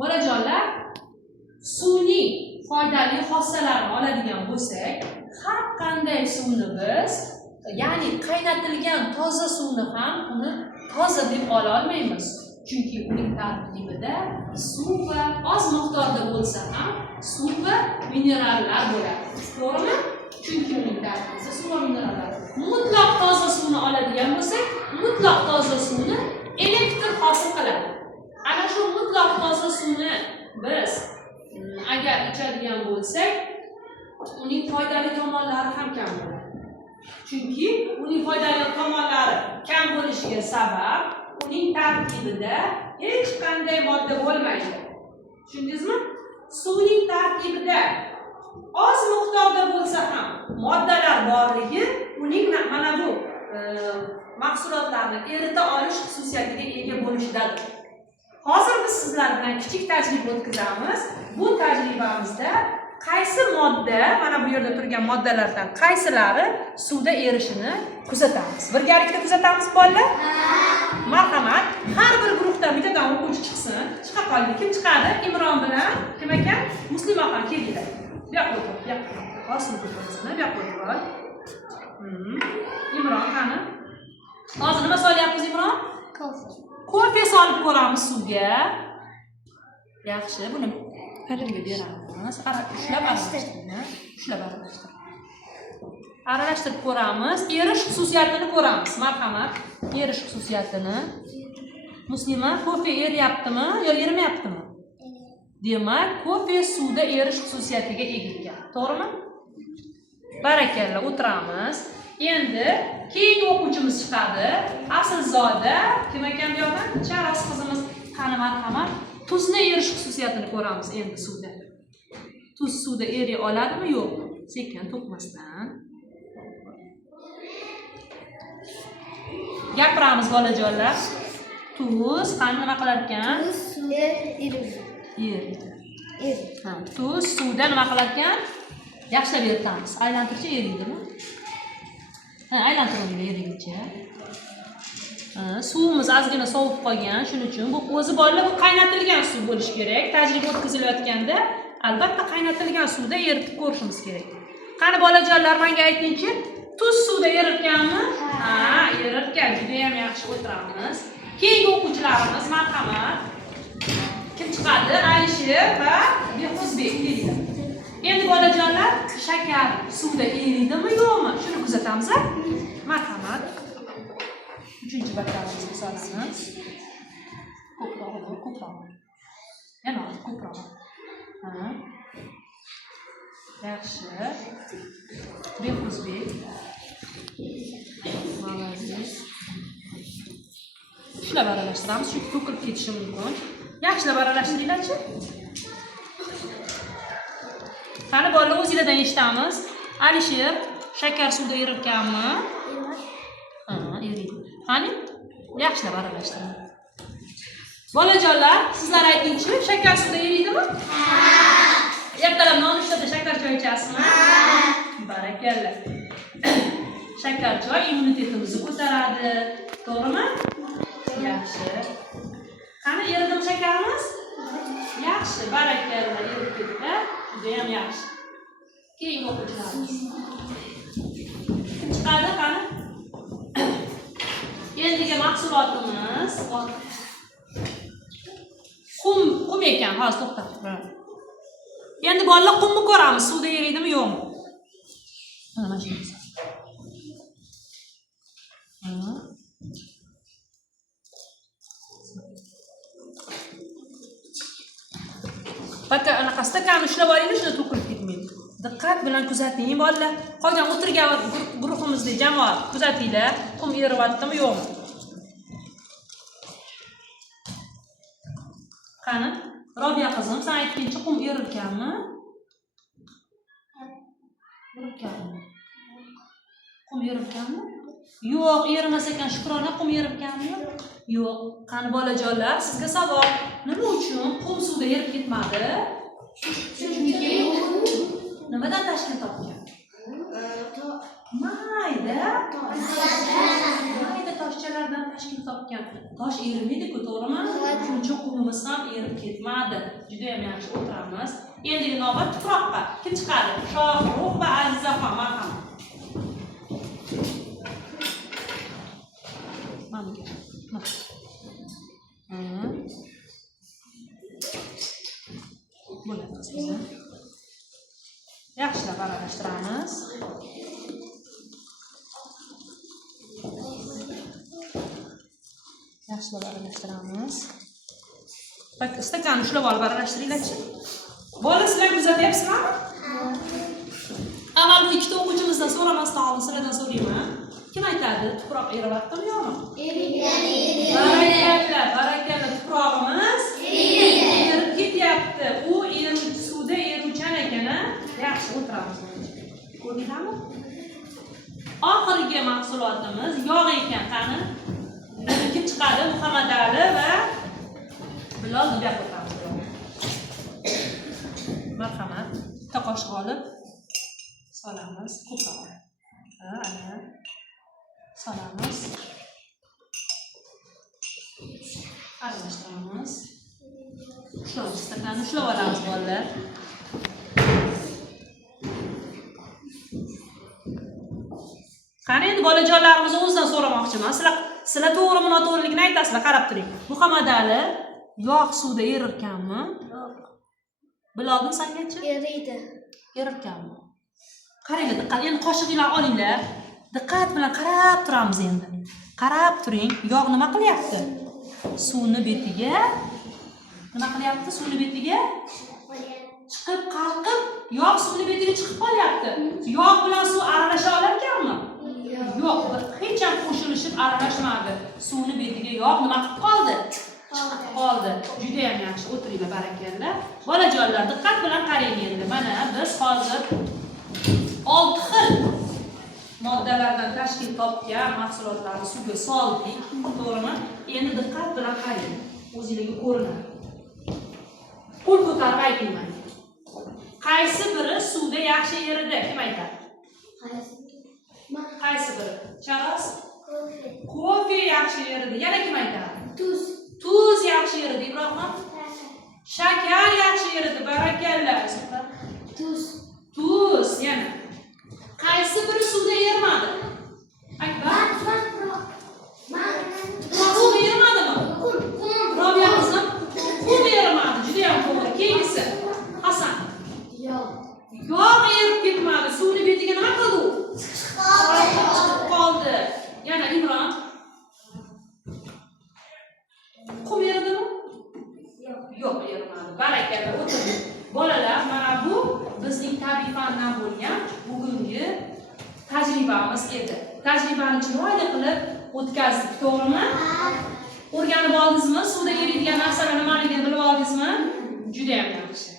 bolajonlar suvning foydali xossalarini oladigan bo'lsak, har qanday suvni biz, ya'ni qaynatilgan toza suvni ham uni toza deb ola olmaymiz. Chunki uning tarkibida suv va oz miqdorda bo'lsa ham suv va minerallar bo'ladi. To'g'rimi? Chunki uning tarkibida suv va minerallar. Mutlaq toza suvni oladigan bo'lsak, mutlaq toza suvni elektr hosil qiladi. Ana shu mutlaq toza suvni biz agar ichadigan bo'lsak, uning foydali tomonlari ham kam bo'ladi. Chunki uning foydali tomonlari kam bo'lishiga sabab uning tarkibida hech qanday modda bo'lmaydi. Tushundingizmi? Suvning tarkibida oz miqdorda bo'lsa ham moddalar borligi uning mana bu mahsulotlarni erita olish xususiyatiga ega bo'lishidadir. Hozir biz sizlar bilan kichik tajriba o'tkazamiz. Bu tajribamizda qaysi modda, mana bu yerda turgan moddalardan qaysilari suvda erishini kuzatamiz. Birgalikda kuzatamiz bolalar? Marhamat, har bir guruhdan bittadan o'quvchi chiqsin. Chiqa qoldi. Kim chiqadi? Imron bilan kim ekan? Muslimaxon keldilar. Bu yoqqa o'tir, bu yoqqa. Hosil ko'rsatsin, bu yoqqa o'tir. Imron qani? Hozir nima solyapmiz Imron? Kofe solib ko'ramiz suvga. Yaxshi, buni parimga beramiz. Ushlab aralashtirib ko'ramiz. Erish xususiyatini ko'ramiz. Marhamat, erish xususiyatini. Muslima, kofe eryaptimi yo erimayaptimi? Demak, kofe suvda erish xususiyatiga ega ekan. To'g'rimi? Barakalla, o'tiramiz. Endi keyingi o'quvchimiz chiqadi. Aslzoda kim ekan bu yoqda? Charos qizimiz. Qani marhamat, tuzni erish xususiyatini ko'ramiz endi suvda. Tuz suvda eriy oladimi, yo'q? Sekin to'kmasdan. Gapiramiz bolajonlar. Tuz qani nima qilar ekan? Tuz suvda eriydi. Tuz suvda nima qilar ekan? Yaxshilab eritamiz. Aylantircha eriydimi? Aylantirib eriguncha. Suvimiz ozgina sovib qolgan, shuning uchun bu o'zi bolalar bu qaynatilgan suv bo'lishi kerak. Tajriba o'tkazilayotganda albatta qaynatilgan suvda eritib ko'rishimiz kerak. Qani bolajonlar, menga aytingchi, tuz suvda eritganmi? Ha, eritgan. Juda ham yaxshi, o'tiramiz. Keyingi o'quvchilarimiz marhamat. Kim chiqadi? Alisher va Behuzbek keladi. Endi bolajonlar, shakar suvda eriydimi, yo'qmi? Shuni kuzatamiz. Marhamat. 3-bakteriyamizni solamiz. Ko'proq. Yana ko'proq. Yaxshi. Behuzbek. Молодец. Shular aralashtiramiz, chunki to'kilib ketishi mumkin. Yaxshilab aralashtiringlar-chi. Qani bolalar, o'zingizdan eshitamiz. Alisher, shakar suvda eritganmi? Eriydi. Qani? Yaxshilab aralashtiring. Bolajonlar, sizlar aytingchi, shakar suvda eriydimi? Ertalab nonushtada shakar choy ichasizmi? Barakalla. Shakar choy immunitetimizni ko'taradi. To'g'rimi? Yaxshi. Qani eridimi shakarimiz? Yaxshi, barakalla, erib ketdi. Juda ham yaxshi. Keyin o'quvchilarimiz. Kim chiqadi qani? Endigi mahsulotimiz qum ekan. Hozir to'xtab. Endi bolalar qumni ko'ramiz, suvda eriydimi, yo'qmi? Mana shunisi. Bakka anaqa stakanni ushlab olinglar, shunda to'kilib ketmaydi. Diqqat bilan kuzating bolalar. Qolgan o'tirgan guruhimizda jamoat kuzatinglar. Qum eriryaptimi, yo'qmi? Qani? Robiya qizim, sen aytgancha qum erilganmi? Erilganmi? Qum erilganmi? Yo'q, erimas ekan. Shukrona, qum erilganmi? Yo'q. Qani bolajonlar, sizga savol. Nima uchun qum suvda erib ketmadi? Chunki nimadan tashkil topgan? Mayda toshchalardan tashkil topgan. Tosh erimaydi-ku, to'g'rimi? Shuning uchun qumimiz ham erib ketmadi. Juda ham yaxshi o'tiramiz. Endi navbat tuproqqa. Kim chiqadi? Shohruh va Azizaxon, marhamat. Mana bu. Bo'ladi bizga. Yaxshilab aralashtiramiz. Yaxshilab aralashtiramiz. Bak, stakan ushlab olib aralashtiringlar-chi. Bola, sizlar kuzatyapsizlarmi? Avval bu ikkita o'quvchimizdan so'ramasdan oldin sizlardan so'rayman. Kim aytadi? Tuproq eryaptimi yo'qmi? Barakalla, barakalla, tuprog'imiz erib ketyapti. U suvda eruvchan ekan-a? Yaxshi, o'tiramiz. Ko'rdinglarmi? Oxirgi mahsulotimiz yog' ekan, qani? Kim chiqadi? Muhammadali va Bilol gap o'tamiz. Marhamat, bitta qoshiq olib solamiz, ko'proq. Ana. Solamiz. Aralashtiramiz. Stakanni ushlab olamiz, bolalar. Qani endi bolajonlarimiz o'zidan so'ramoqchiman. Sizlar to'g'rimi, noto'g'riligini aytasizlar, qarab turing. Muhammadali yog' suvda erirkanmi? Yo'q. Bilolni sangachi? Eriydi. Erirkanmi? Qaranglar, diqqat, endi qoshig'inglar olinglar. Diqqat bilan qarab turamiz endi. Qarab turing, yog' nima qilyapti? Suvni betiga nima qilyapti? Suvni betiga chiqib, qalqib, yog' suvni betiga chiqib qolyapti. Yog' bilan suv aralasha olar ekanmi? Yo'q, hech ham qo'shilishib aralashmadi. Suvni betiga yog' nima qilib qoldi? Chiqib qoldi. Juda ham yaxshi, o'tiringlar, barakalla. Bolajonlar, diqqat bilan qarang endi. Mana biz hozir 6 xil moddalardan tashkil topgan mahsulotlarni suvga soldik, to'g'rimi? Endi diqqat bilan qarang. O'zingizga ko'rinadi. Qo'l ko'tarib aytinglar. Qaysi biri suvda yaxshi eridi? Kim aytadi? Qaysi biri? Charos? Kofe yaxshi eridi. Yana kim aytadi? Tuz yaxshi eridi. Ibrohim? Shakar yaxshi eridi. Barakalla. Tuz. Yana. Qaysi biri suvda ermadi? Akbar? Suvda ermadimi? Robiyamizmi? Qum ermadi. Juda ham to'g'ri. Keyingisi. Hasan. Yog' erib ketmadi. Suvni betiga nima qildi u? Chiqib qoldi. Yana Imron. Qum eridimi? Yo'q, ermadi. Barakalla, o'tiring. Bolalar, mana bu bizning tabiiy fandan bo'lgan bugungi tajribamiz edi. Tajribani chiroyli qilib o'tkazdik, to'g'rimi? O'rganib oldingizmi? Suvda eriydigan narsalar nimaligini bilib oldingizmi? Juda ham yaxshi.